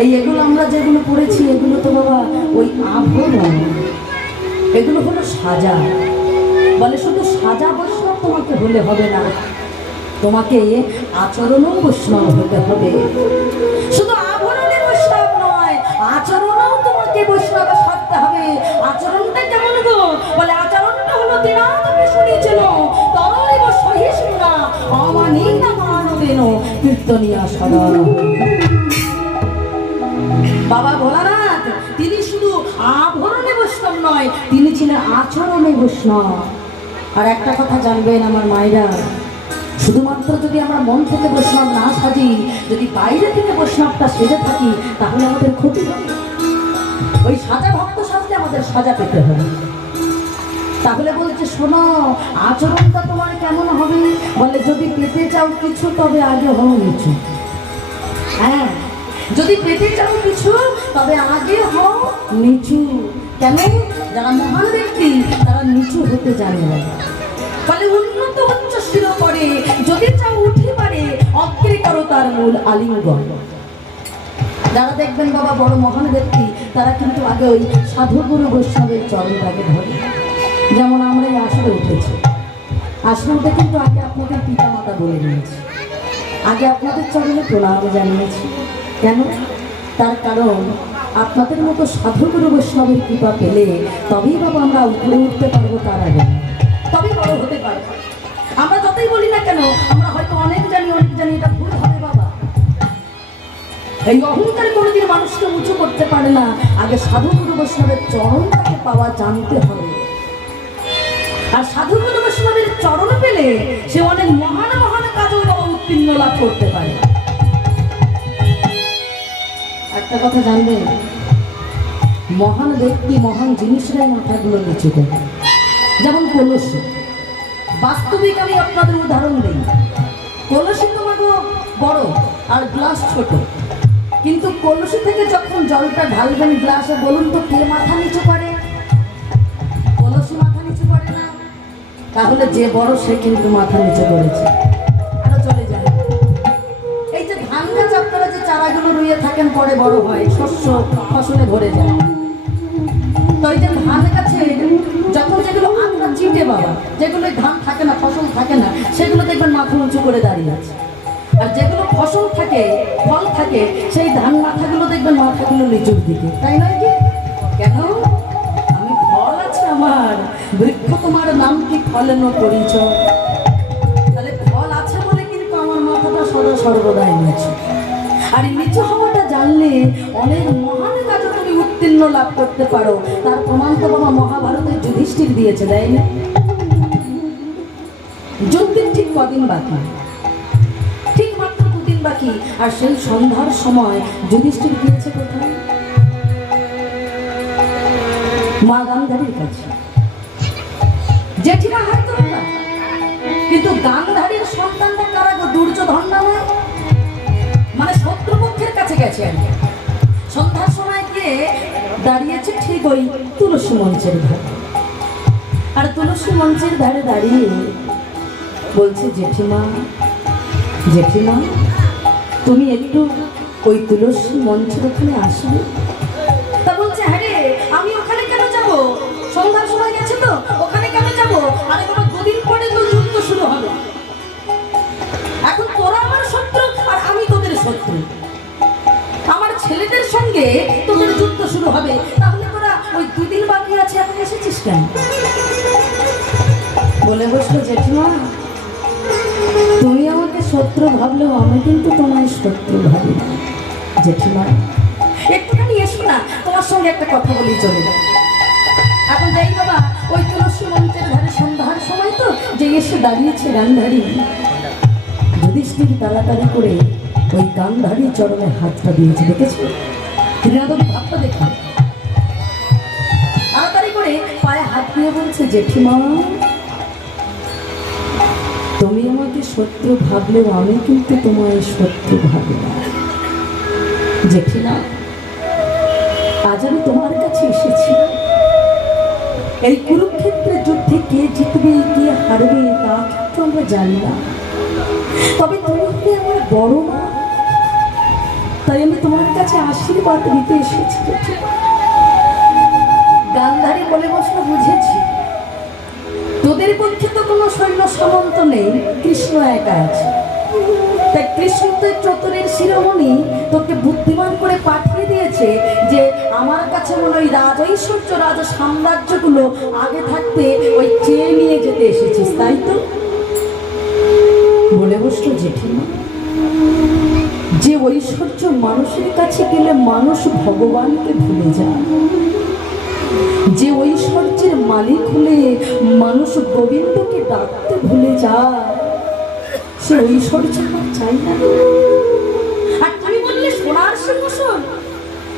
এই এগুলো আমরা যেগুলো পড়েছি এগুলো তো বাবা ওই আভরণ, এগুলো হলো সাজা। বলে শুধু সাজা বৈষ্ণব তোমাকে হলে হবে না, তোমাকে আচরণও বৈষ্ণব হতে হবে। শুধু আভরণের বৈষ্ণব নয়, আচরণও তোমাকে বৈষ্ণব সাজতে হবে। আচরণটা কেমন গো? বলে আচরণটা হলো দিনাদপি শুনিছিল তরৈব সহিষ্ণুনা অমানিনা মানবেন কীর্তনিয়া সদা। বাবা ভোলানাথ তিনি শুধু আভরণে বৈষ্ণব নয়, তিনি ছিলেন আচরণে বৈষ্ণব। আর একটা কথা জানবেন আমার মায়েরা, শুধুমাত্র যদি আমরা মন থেকে বৈষ্ণব না সাজি, যদি বাইরে থেকে বৈষ্ণবটা সেজে থাকি, তাহলে আমাদের ক্ষতি হবে। ওই সাজা ভক্ত সাজতে আমাদের সাজা পেতে হবে। তাহলে বলছে শোনো, আচরণটা তোমার কেমন হবে? বলে যদি পেতে চাও কিছু তবে আগে হও নিচু। হ্যাঁ, যদি পেতে চাও কিছু তবে আগে হও নিচু। কেন? যারা মহান ব্যক্তি তারা নিচু হতে জানে না। ফলে উন্নত উচ্চশীল করে যদি চাও উঠি পারে অগ্রে করো তার মূল আলিঙ্গন। যারা দেখবেন বাবা বড় মহান ব্যক্তি তারা কিন্তু আগে ওই সাধুগুরু বৈষ্ণবের চরণটাকে ধরে। যেমন আমরা এই আসরে উঠেছি, আসরে উঠে কিন্তু আগে আপনাদের পিতা মাতা বলে নিয়েছি, আগে আপনাদের চরণে প্রণাম জানিয়েছি। কেন? তার কারণ আপনাদের মতো সাধুগুরু বৈষ্ণবের কৃপা পেলে তবেই বাবা আমরা উপরে উঠতে পারবো, তার আগে তবেই বড় হতে পারবো। আমরা যতই বলি না কেন আমরা হয়তো অনেক জানি এটা ভুল হবে বাবা। এই অহংকার কোনোদিন মানুষকে উঁচু করতে পারে না। আগে সাধুগুরু বৈষ্ণবের চরণটাকে পাওয়া জানতে হবে। আর সাধুগুরু বৈষ্ণবের চরণ পেলে সে অনেক মহান মহান কাজও বাবা উত্তীর্ণ লাভ করতে পারে। একটা কথা জানবেন, মহান ব্যক্তি মহান জিনিসরাই মাথাগুলো নিচু করে। যেমন কলসি, বাস্তবিক আমি আপনাদের উদাহরণ দিই। কলসি তোমাকে বড় আর গ্লাস ছোট, কিন্তু কলসি থেকে যখন জলটা ঢালবেন গ্লাসে, বলুন তো কে মাথা নিচু করে? কলসি মাথা নিচু করে না। তাহলে যে বড় সে কিন্তু মাথা নিচু করেছে। আরো চলে যায়, এই যে ধান গাছ আপনারা যে চারাগুলো রুইয়ে থাকেন পরে বড় হয়, শস্য ফসলে ভরে যায়। তো এই যে ধান গাছে যখন যেগুলো আঁকড়া চিটে বাবা, যেগুলো ধান থাকে না, ফসল থাকে না, সেগুলো দেখবেন মাথা উঁচু করে দাঁড়িয়ে আছে। আর যেগুলো ফসল থাকে, ফল থাকে, সেই ধান মাথাগুলো দেখবেন মাথাগুলো নিচুর দিকে, তাই নয় কি? কেন? আমি ফল আছে আমার, বৃক্ষ তোমার নাম কি ফলেন করিছ। তাহলে ফল আছে বলে কিন্তু আমার মাথাটা সদা সর্বদাই নিচু। আর এই নিচু হওয়াটা জানলে অনেক মহান কাজে তুমি উত্তীর্ণ লাভ করতে পারো। তার প্রমাণ তো বাবা মহাভারতের যুধিষ্ঠির দিয়েছে, তাই না? যুদ্ধের ঠিক কদিন বাকি, ঠিক মাত্র 2 দিন বাকি। আর সেই সন্ধ্যার সময় যুধিষ্ঠির গিয়েছে কোথায়? মা গান্ধারীর কাছে। জেঠিমা হাত ধরা, কিন্তু গান্ধারীর সন্তানটা কারা গো? দুর্যোধন না নয়, মানে শত্রুপক্ষের কাছে গেছে। সন্ধ্যার সময় গিয়ে দাঁড়িয়েছে ঠিক ওই তুলসী মঞ্চের ধারে। আর তুলসী মঞ্চের ধারে দাঁড়িয়ে বলছে, জেঠিমা জেঠিমা তুমি একটু ওই তুলসী মঞ্চের ওখানে আসবে। তা বলছে, হ্যাঁ রে, আমি ওখানে কেন যাব? সন্ধ্যার সময় গেছে তো, ওখানে কেন যাব? আরে বাবা, 2 দিন পরে তো যুদ্ধ শুরু হবে। এখন তোরা আমার শত্রু আর আমি তোদের শত্রু। আমার ছেলেদের সঙ্গে তোদের যুদ্ধ শুরু হবে, তাহলে তোরা ওই 2 দিন বাকি আছে এখন এসেছিস কেন? বলে বসলো, জেঠিমা তুমি আমাকে শত্রু ভাবলেও আমি কিন্তু তোমায় শত্রু ভাবি না। জেঠিমা একটুখানি এসো না, তোমার সঙ্গে একটা কথা বলি চলে যাও। এখন যাই বাবা, ওই তুলসী মঞ্চের ধারে সন্ধ্যার সময় তো যে এসে দাঁড়িয়েছে গান্ধারী। যুধিষ্ঠির তাড়াতাড়ি করে ওই গান্ধারী চরণে হাতটা দিয়েছে, দেখেছো? ক্রীড়াদবী ভাবটা দেখো, তাড়াতাড়ি করে পায়ে হাত দিয়ে বলছে, জেঠিমা তুমি আমাকে শত্রু ভাবলেও আমি কিন্তু তোমায় শত্রু ভাবি না। জেঠিমা আজ আমি তোমার কাছে এসেছি, এই কুরুক্ষেত্রের যুদ্ধে কে জিতবে কে হারবে তা কিন্তু আমরা জানি না, তবে তুমি আমার বড় মা, তাই আমি তোমার কাছে আশীর্বাদ দিতে এসেছি। গান্ধারী বলে বসল, বুঝেছি তোদের পক্ষে তো কোনো সৈন্য সামন্ত নেই, কৃষ্ণ একা আছে। তাই কৃষ্ণ তো চতুরের শিরোমণি তোকে বুদ্ধিমান করে পাঠিয়ে দিয়েছে যে আমার কাছে মনে ওই রাজৈশ্বর্য রাজ সাম্রাজ্যগুলো আগে থাকতে ওই চেয়ে নিয়ে যেতে এসেছিস, তাই তো? বলে বসলো, জেঠিমা যে ঐশ্বর্য মানুষের কাছে গেলে মানুষ ভগবানকে ভুলে যায়, যে ঐশ্বর্যের মালিক হলে মানুষ গোবিন্দকে ডাকতে ভুলে যায়, সে ঐশ্বর্য আমার চাই না। আর তুমি বললে সোনার সিংহাসন,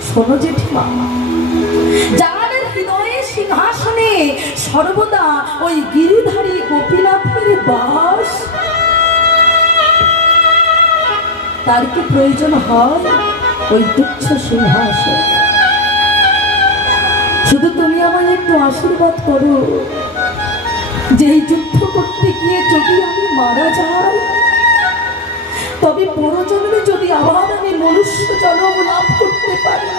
শোনো জেঠিমা, যাদের হৃদয়ে সিংহাসনে সর্বদা ওই গিরিধারী গোপীনাথের বাস, তার কি প্রয়োজন হয় ওই তুচ্ছ সিংহাসন? শুধু তুমি আমায় একটু আশীর্বাদ করো যে এই যুদ্ধ করতে গিয়ে যদি আমি মারা যাই, তবে পরজন্মে যদি আবার আমি মনুষ্য জন্ম লাভ করতে পারি,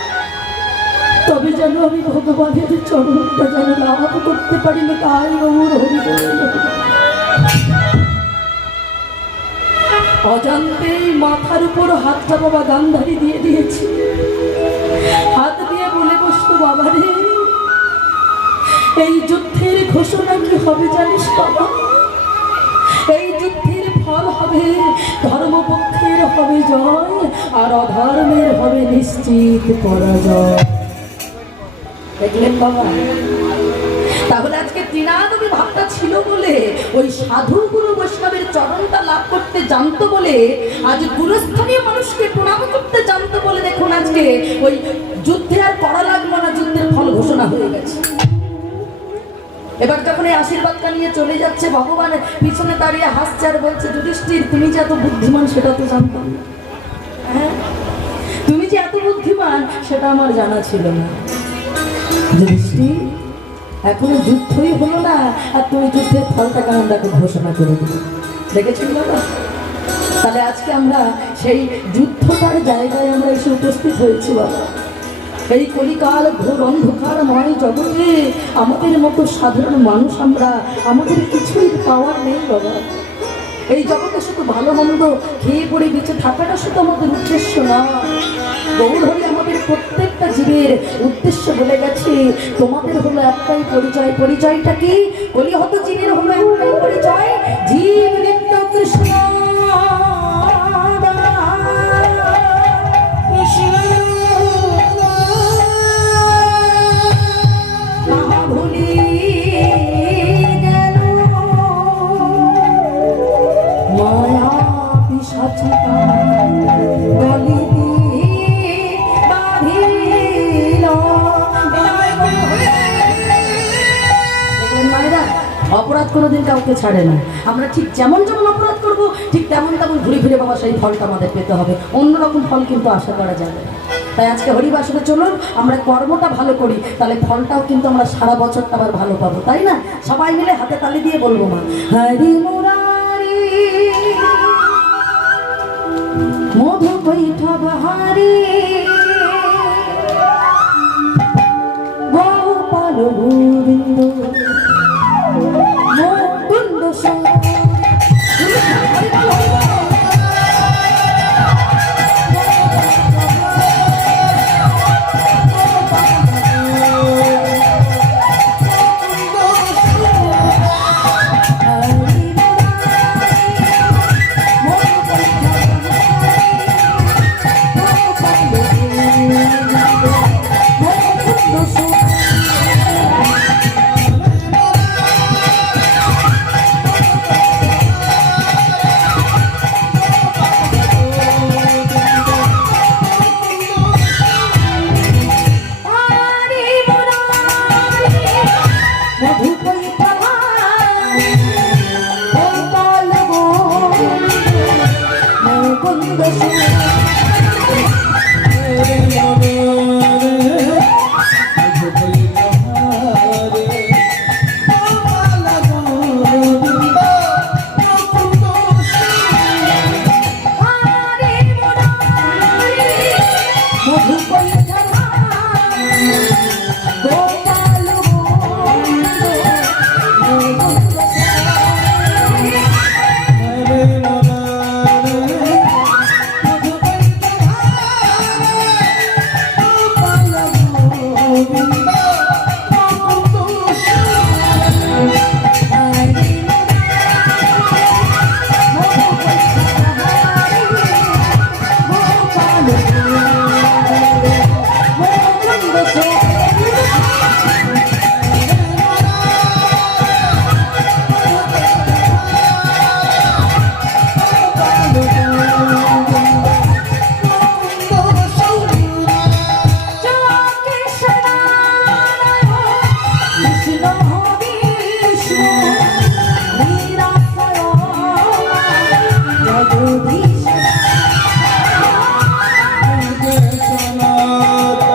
তবে যেন আমি ভগবানের চরণটা যেন লাভ করতে পারি। না তাই গৌর হরি অজান্তেই মাথার উপর হাতটা বাবা গান্ধারী দিয়ে দিয়েছি। হাত দিয়ে বলে বসতো, বাবা রে, এই যুদ্ধের ঘোষণা কি হবে জানিস বাবা? এই যুদ্ধের ফল হবে ধর্মপক্ষের হবে জয়, আর অধর্মের হবে নিশ্চিত পরাজয়। দেখলেন বাবা? তাহলে আজকে তৃণানবী ভাবটা ছিল বলে, ওই সাধু গুরু বৈষ্ণবের চরণটা লাভ করতে জানতো বলে, আজ গুরুস্থানীয় মানুষকে প্রণাম করতে জানতো বলে, দেখুন আজকে ওই যুদ্ধে আর করা লাগলো না, যুদ্ধের ফল ঘোষণা হয়ে গেছে। এবার যখন এই আশীর্বাদটা নিয়ে চলে যাচ্ছে, ভগবানের পিছনে দাঁড়িয়ে হাসছে আর বলছে, যুধিষ্ঠির তুমি যে এত বুদ্ধিমান সেটা তো জানতাম না। হ্যাঁ, তুমি যে এত বুদ্ধিমান সেটা আমার জানা ছিল না। যুধিষ্ঠির, এখনো যুদ্ধই হলো না আর তুমি যুদ্ধের ফলটা কেমন তাকে ঘোষণা করে দিলে, দেখেছেন বাবা? তাহলে আজকে আমরা সেই যুদ্ধটার জায়গায় আমরা এসে উপস্থিত হয়েছি বাবা। এই কলিকাল ঘোর অন্ধকারময় জগতে আমাদের মতো সাধারণ মানুষ আমরা, আমাদের কিছুই পাওয়ার নেই বাবা। এই জগতে শুধু ভালো মন্দ খেয়ে পড়ে বেঁচে থাকাটা শুধু আমাদের উদ্দেশ্য না। গৌর হরি আমাদের প্রত্যেকটা জীবের উদ্দেশ্য বলে গেছে, তোমাদের হলো একটাই পরিচয়। পরিচয়টা কি? কলিহত জীবের হলো একটাই পরিচয়, জীব নিত্য কৃষ্ণ অপরাধ কোনোদিন কাউকে ছাড়ে না। আমরা ঠিক যেমন যেমন অপরাধ করব, ঠিক তেমন তেমন ঘুরে ফিরে বাবা সেই ফলটা আমাদের পেতে হবে, অন্যরকম ফল কিন্তু আশা করা যাবে না। তাই আজকে হরিবাসরে চলুন আমরা কর্মটা ভালো করি, তাহলে ফলটাও কিন্তু আমরা সারা বছরটা আবার ভালো পাবো, তাই না? সবাই মিলে হাতে তালি দিয়ে বলবো, মা হরি মুরারি মধু বৈঠব হারি গোপাল গোবিন্দ মুকুন্দ মাতা